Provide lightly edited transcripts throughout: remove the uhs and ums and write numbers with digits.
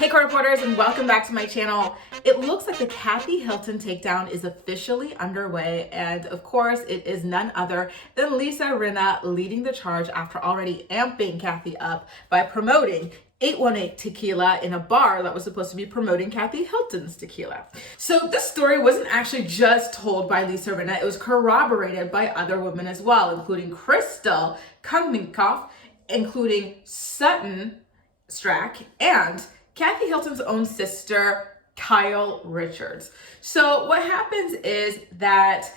Hey reporters, and welcome back to my channel. It looks like the Kathy Hilton takedown is officially underway, and of course it is none other than Rinna leading the charge after already amping Kathy up by promoting 818 tequila in a bar that was supposed to be promoting Kathy Hilton's tequila. So this story wasn't actually just told by Rinna, it was corroborated by other women as well, including Crystal Kuminkoff, including Sutton Strack, and Kathy Hilton's own sister, Kyle Richards. So what happens is that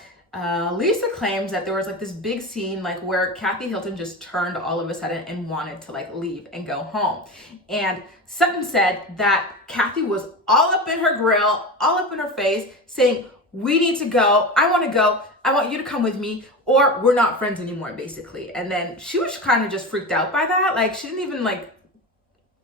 Lisa claims that there was like this big scene like where Kathy Hilton just turned all of a sudden and wanted to like leave and go home. And Sutton said that Kathy was all up in her grill, all up in her face, saying, "We need to go. I want to go. I want you to come with me, or we're not friends anymore," basically. And then she was kind of just freaked out by that. Like she didn't even like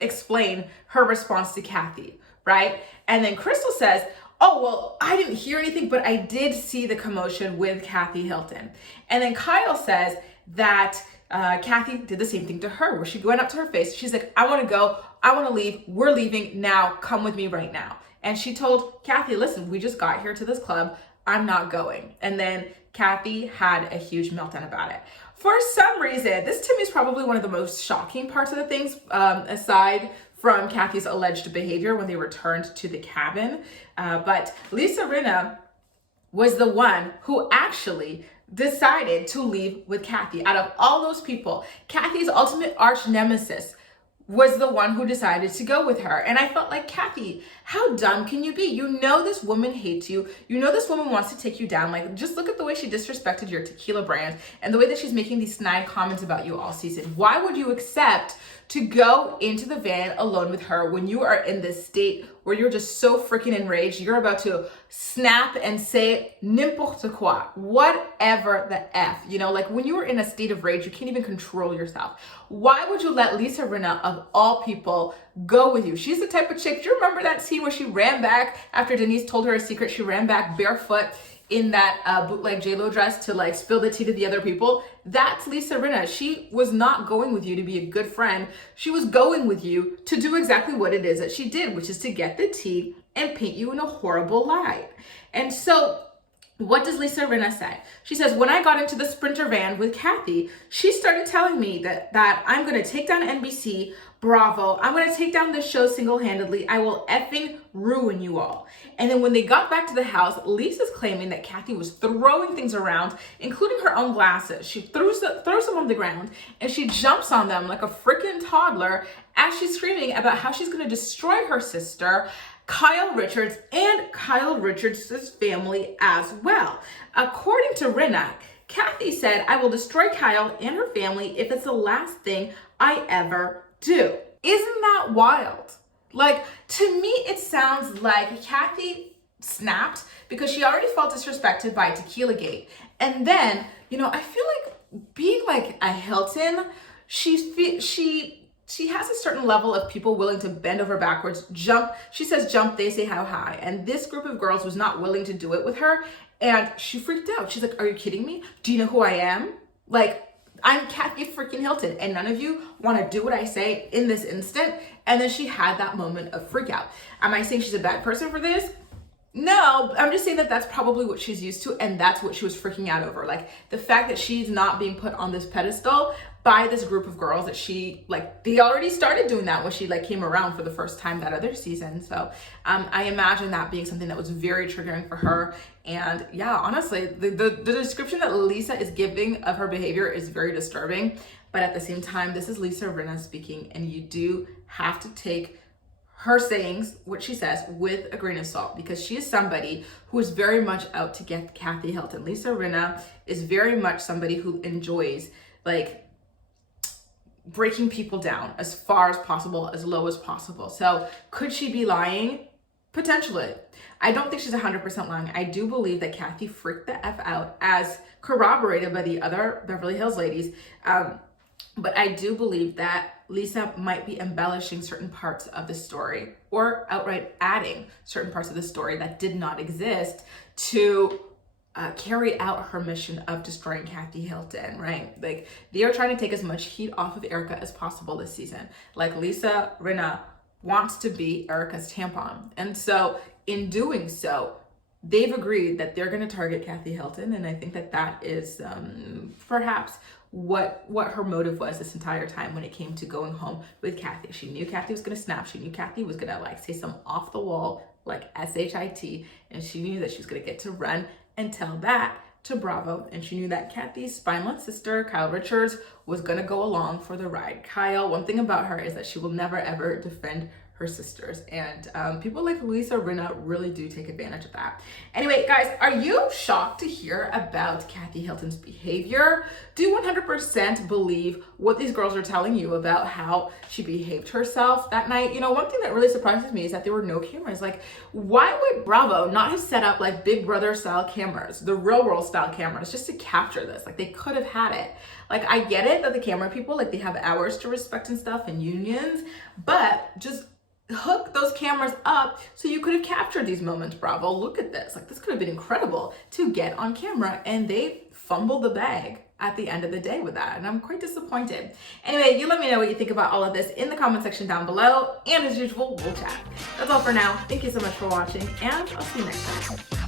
explain her response to Kathy, right? And then Crystal says, "Oh, well, I didn't hear anything, but I did see the commotion with Kathy Hilton." And then Kyle says that Kathy did the same thing to her, where she went up to her face. She's like, "I want to go. I want to leave. We're leaving now. Come with me right now." And she told Kathy, "Listen, we just got here to this club. I'm not going." And then Kathy had a huge meltdown about it. For some reason, this to me is probably one of the most shocking parts of the things, aside from Kathy's alleged behavior when they returned to the cabin. But Rinna was the one who actually decided to leave with Kathy. Out of all those people, Kathy's ultimate arch nemesis was the one who decided to go with her. And I felt like, Kathy, how dumb can you be? You know this woman hates you. You know this woman wants to take you down. Like, just look at the way she disrespected your tequila brand and the way that she's making these snide comments about you all season. Why would you accept to go into the van alone with her when you are in this state where you're just so freaking enraged? You're about to snap and say n'importe quoi, whatever the F, you know, like when you are in a state of rage, you can't even control yourself. Why would you let Rinna, of all people, go with you? She's the type of chick, do you remember that scene where she ran back after Denise told her a secret? She ran back barefoot in that bootleg JLo dress to like spill the tea to the other people. That's Rinna. She was not going with you to be a good friend. She was going with you to do exactly what it is that she did, which is to get the tea and paint you in a horrible light. And so what does Rinna say? She says, "When I got into the Sprinter van with Kathy, she started telling me that I'm going to take down NBC, Bravo. I'm going to take down this show single-handedly. I will effing ruin you all." And then when they got back to the house, Lisa's claiming that Kathy was throwing things around, including her own glasses. She throws them on the ground and she jumps on them like a freaking toddler as she's screaming about how she's going to destroy her sister, Kyle Richards, and Kyle Richards' family as well. According to Rinna, Kathy said, "I will destroy Kyle and her family if it's the last thing I ever do." Isn't that wild? Like, to me, it sounds like Kathy snapped because she already felt disrespected by Tequila Gate. And then, you know, I feel like being like a Hilton, she has a certain level of people willing to bend over backwards, jump. She says jump, they say how high. And this group of girls was not willing to do it with her. And she freaked out. She's like, "Are you kidding me? Do you know who I am? Like, I'm Kathy freaking Hilton, and none of you want to do what I say in this instant." And then she had that moment of freak out. Am I saying she's a bad person for this? No, I'm just saying that that's probably what she's used to, and that's what she was freaking out over. Like the fact that she's not being put on this pedestal by this group of girls that she, like, they already started doing that when she like came around for the first time that other season. So I imagine that being something that was very triggering for her. And yeah, honestly, the description that Lisa is giving of her behavior is very disturbing. But at the same time, this is Rinna speaking, and you do have to take her sayings, what she says, with a grain of salt, because she is somebody who is very much out to get Kathy Hilton. Rinna is very much somebody who enjoys like breaking people down as far as possible, as low as possible. So could she be lying? Potentially. I don't think she's 100% lying. I do believe that Kathy freaked the F out, as corroborated by the other Beverly Hills ladies. But I do believe that Lisa might be embellishing certain parts of the story, or outright adding certain parts of the story that did not exist to carry out her mission of destroying Kathy Hilton, right? Like, they are trying to take as much heat off of Erica as possible this season. Like, Rinna wants to be Erica's tampon. And so in doing so, they've agreed that they're going to target Kathy Hilton. And I think that that is perhaps what her motive was this entire time when it came to going home with Kathy. She knew Kathy was going to snap. She knew Kathy was going to like say some off the wall, like SHIT. And she knew that she was going to get to run and tell that to Bravo. And she knew that Kathy's spineless sister, Kyle Richards, was going to go along for the ride. Kyle, one thing about her is that she will never ever defend her sisters, and people like Lisa Rinna really do take advantage of that. Anyway, guys, are you shocked to hear about Kathy Hilton's behavior? Do you 100% believe what these girls are telling you about how she behaved herself that night? You know, one thing that really surprises me is that there were no cameras. Like, why would Bravo not have set up like Big Brother style cameras, the real world style cameras, just to capture this? Like, they could have had it. Like, I get it that the camera people, like, they have hours to respect and stuff and unions, but just hook those cameras up so you could have captured these moments. Bravo, look at this. Like, this could have been incredible to get on camera, and they fumbled the bag at the end of the day with that, and I'm quite disappointed. Anyway, you let me know what you think about all of this in the comment section down below, and as usual, we'll chat. That's all for now. Thank you so much for watching, and I'll see you next time.